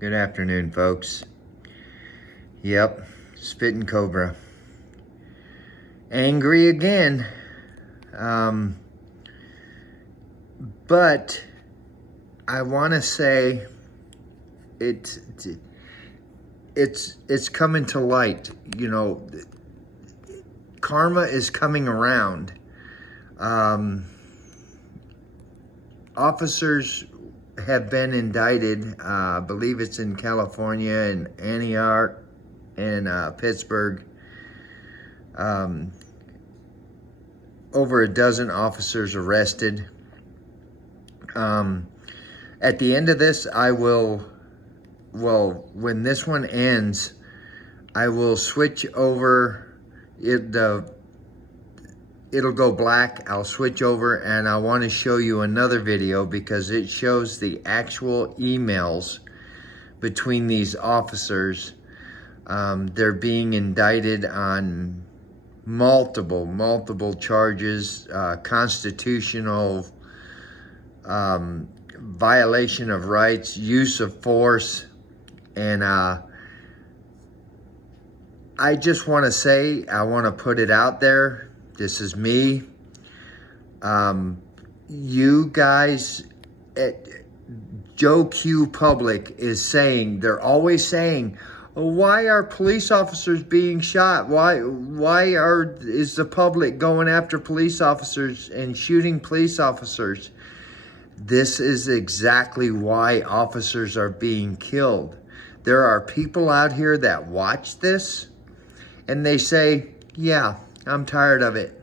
Good afternoon, folks. Yep, Spitting Cobra. Angry again. But I want to say it's coming to light. You know, karma is coming around. Officers have been indicted. I believe it's in California and Antioch and Pittsburgh. Over a dozen officers arrested. At the end of this, when this one ends, I will switch over. It'll go black. I'll switch over and I want to show you another video because it shows the actual emails between these officers. They're being indicted on multiple charges, constitutional violation of rights, use of force, and I just want to say, I want to put it out there. This is me. You guys at Joe Q Public is saying, they're always saying, why are police officers being shot? Why is the public going after police officers and shooting police officers? This is exactly why officers are being killed. There are people out here that watch this and they say, yeah, I'm tired of it.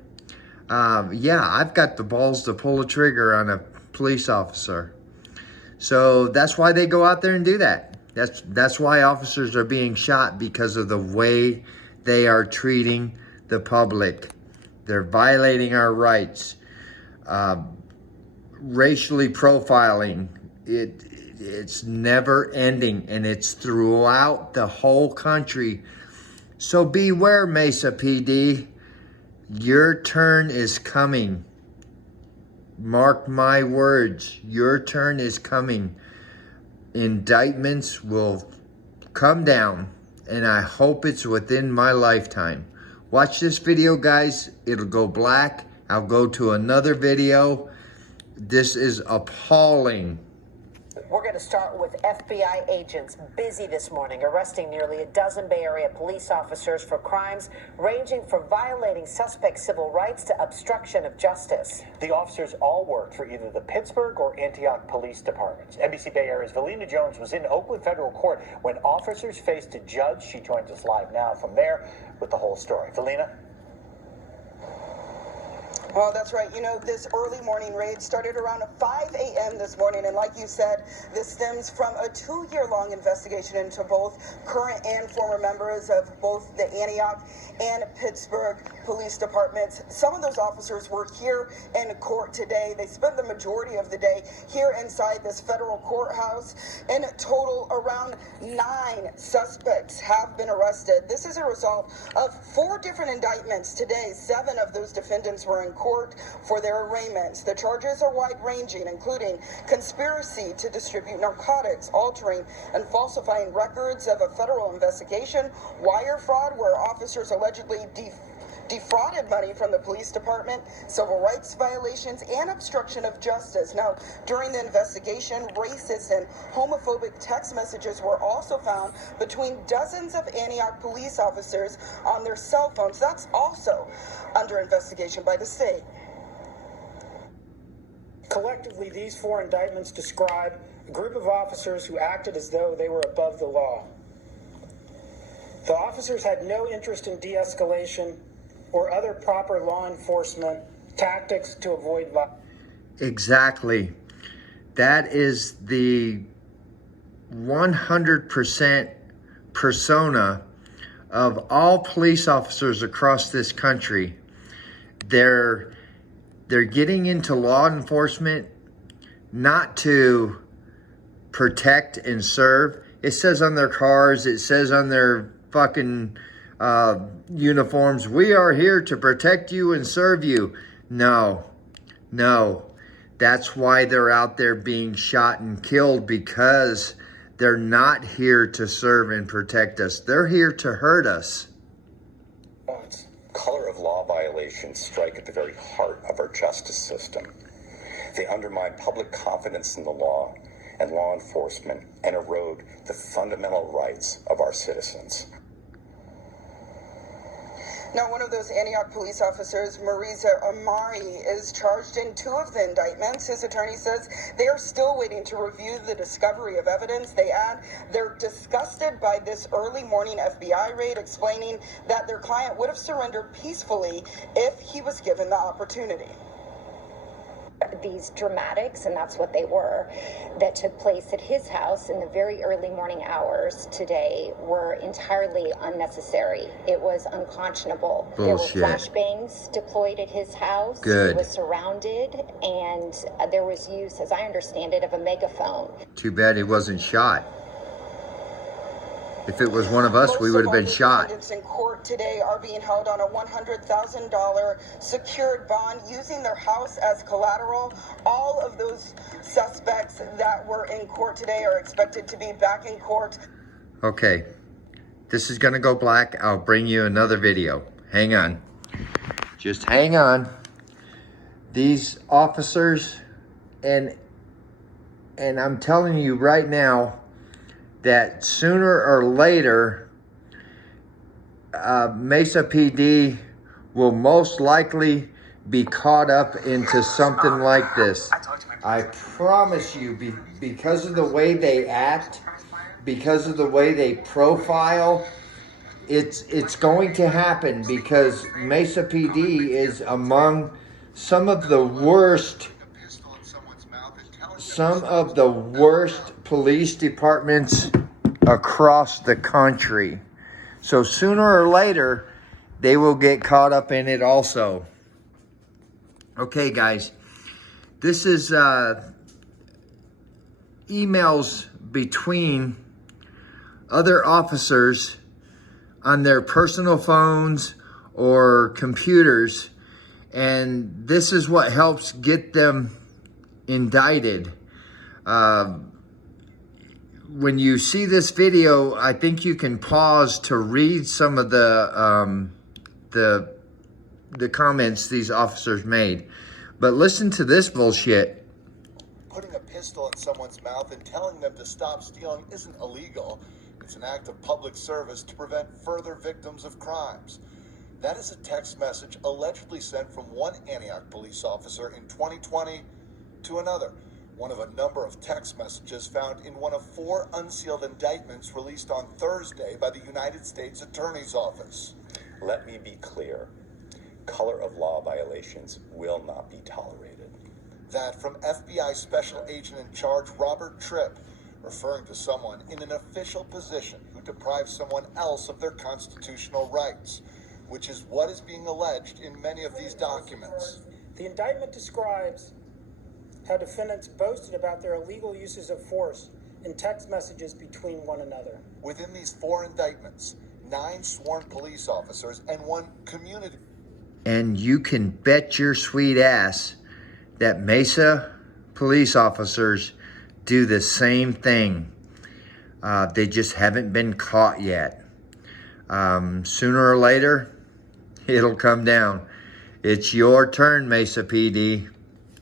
Yeah, I've got the balls to pull a trigger on a police officer. So that's why they go out there and do that. That's why officers are being shot, because of the way they are treating the public. They're violating our rights. Racially profiling. It's never ending, and it's throughout the whole country. So beware, Mesa PD. Your turn is coming. Mark my words. Your turn is coming. Indictments will come down, and I hope it's within my lifetime. Watch this video, guys. It'll go black. I'll go to another video. This is appalling. We're going to start with FBI agents busy this morning, arresting nearly a dozen Bay Area police officers for crimes ranging from violating suspect civil rights to obstruction of justice. The officers all worked for either the Pittsburgh or Antioch police departments. NBC Bay Area's Valina Jones was in Oakland federal court when officers faced a judge. She joins us live now from there with the whole story. Valina? Well, that's right. You know, this early morning raid started around 5 a.m. this morning, and like you said, this stems from a 2-year-long investigation into both current and former members of both the Antioch and Pittsburgh police departments. Some of those officers were here in court today. They spent the majority of the day here inside this federal courthouse. In total, around 9 suspects have been arrested. This is a result of 4 different indictments today. 7 of those defendants were in court for their arraignments. The charges are wide-ranging, including conspiracy to distribute narcotics, altering and falsifying records of a federal investigation, wire fraud where officers allegedly defrauded money from the police department, civil rights violations, and obstruction of justice. Now, during the investigation, racist and homophobic text messages were also found between dozens of Antioch police officers on their cell phones. That's also under investigation by the state. Collectively, these 4 indictments describe a group of officers who acted as though they were above the law. The officers had no interest in de-escalation or other proper law enforcement tactics to avoid violence. Exactly. That is the 100% persona of all police officers across this country. They're getting into law enforcement not to protect and serve. It says on their cars, it says on their fucking uniforms, we are here to protect you and serve you. No. That's why they're out there being shot and killed, because They're not here to serve and protect us. They're here to hurt us. Color of law violations strike at the very heart of our justice system. They undermine public confidence in the law and law enforcement and erode the fundamental rights of our citizens. Now, one of those Antioch police officers, Marisa Amari, is charged in 2 of the indictments. His attorney says they are still waiting to review the discovery of evidence. They add they're disgusted by this early morning FBI raid, explaining that their client would have surrendered peacefully if he was given the opportunity. These dramatics, and that's what they were, that took place at his house in the very early morning hours today were entirely unnecessary. It was unconscionable. Bullshit. There were flashbangs deployed at his house. Good. He was surrounded, and there was use, as I understand it, of a megaphone. Too bad he wasn't shot. If it was one of us, we would have been shot. Defendants in court today are being held on a $100,000 secured bond using their house as collateral. All of those suspects that were in court today are expected to be back in court. Okay, this is gonna go black. I'll bring you another video. Hang on. Just hang on. These officers, and I'm telling you right now, that sooner or later, Mesa PD will most likely be caught up into something like this. I promise you, because of the way they act, because of the way they profile, it's going to happen, because Mesa PD is among some of the worst police departments across the country. So sooner or later, they will get caught up in it also. Okay, guys, this is emails between other officers on their personal phones or computers, and this is what helps get them indicted. When you see this video, I think you can pause to read some of the comments these officers made. But listen to this bullshit. Putting a pistol in someone's mouth and telling them to stop stealing isn't illegal. It's an act of public service to prevent further victims of crimes. That is a text message allegedly sent from one Antioch police officer in 2020 to another. One of a number of text messages found in one of 4 unsealed indictments released on Thursday by the United States Attorney's Office. Let me be clear. Color of law violations will not be tolerated. That from FBI Special Agent in Charge Robert Tripp, referring to someone in an official position who deprives someone else of their constitutional rights, which is what is being alleged in many of these documents. The indictment describes how defendants boasted about their illegal uses of force in text messages between one another. Within these 4 indictments, 9 sworn police officers and 1 community. And you can bet your sweet ass that Mesa police officers do the same thing. They just haven't been caught yet. Sooner or later, it'll come down. It's your turn, Mesa PD.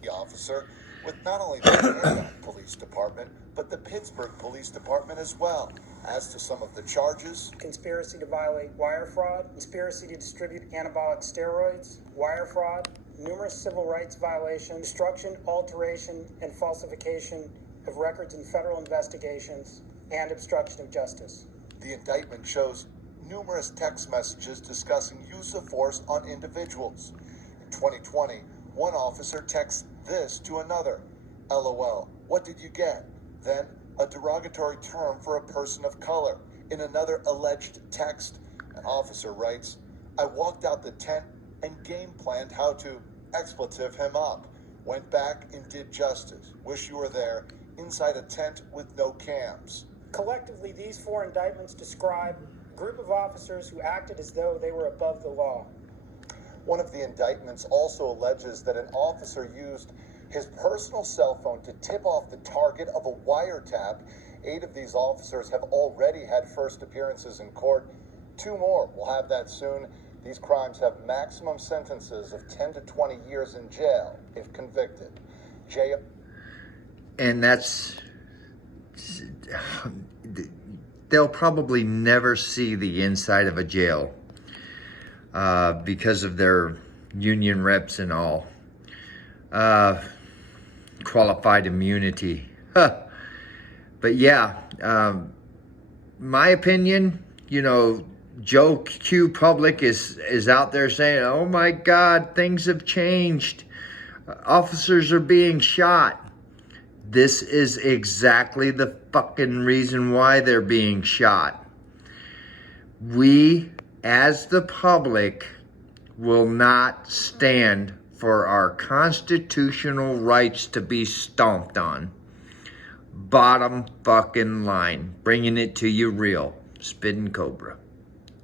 Officer with not only the Antioch Police Department, but the Pittsburgh Police Department as well. As to some of the charges: conspiracy to violate wire fraud, conspiracy to distribute anabolic steroids, wire fraud, numerous civil rights violations, destruction, alteration, and falsification of records in federal investigations, and obstruction of justice. The indictment shows numerous text messages discussing use of force on individuals. In 2020, one officer texts this to another: LOL, what did you get? Then a derogatory term for a person of color. In another alleged text, an officer writes, I walked out the tent and game planned how to expletive him up. Went back and did justice. Wish you were there, inside a tent with no cams. Collectively, these 4 indictments describe a group of officers who acted as though they were above the law. One of the indictments also alleges that an officer used his personal cell phone to tip off the target of a wiretap 8 of these officers have already had first appearances in court. 2 more will have that soon. These crimes have maximum sentences of 10 to 20 years in jail if convicted. And they'll probably never see the inside of a jail because of their union reps and all. Qualified immunity. But yeah, my opinion, you know, Joe Q Public is out there saying, oh my God, things have changed. Officers are being shot. This is exactly the fucking reason why they're being shot. We, as the public, will not stand for our constitutional rights to be stomped on. Bottom fucking line. Bringing it to you real. Spittin' Cobra.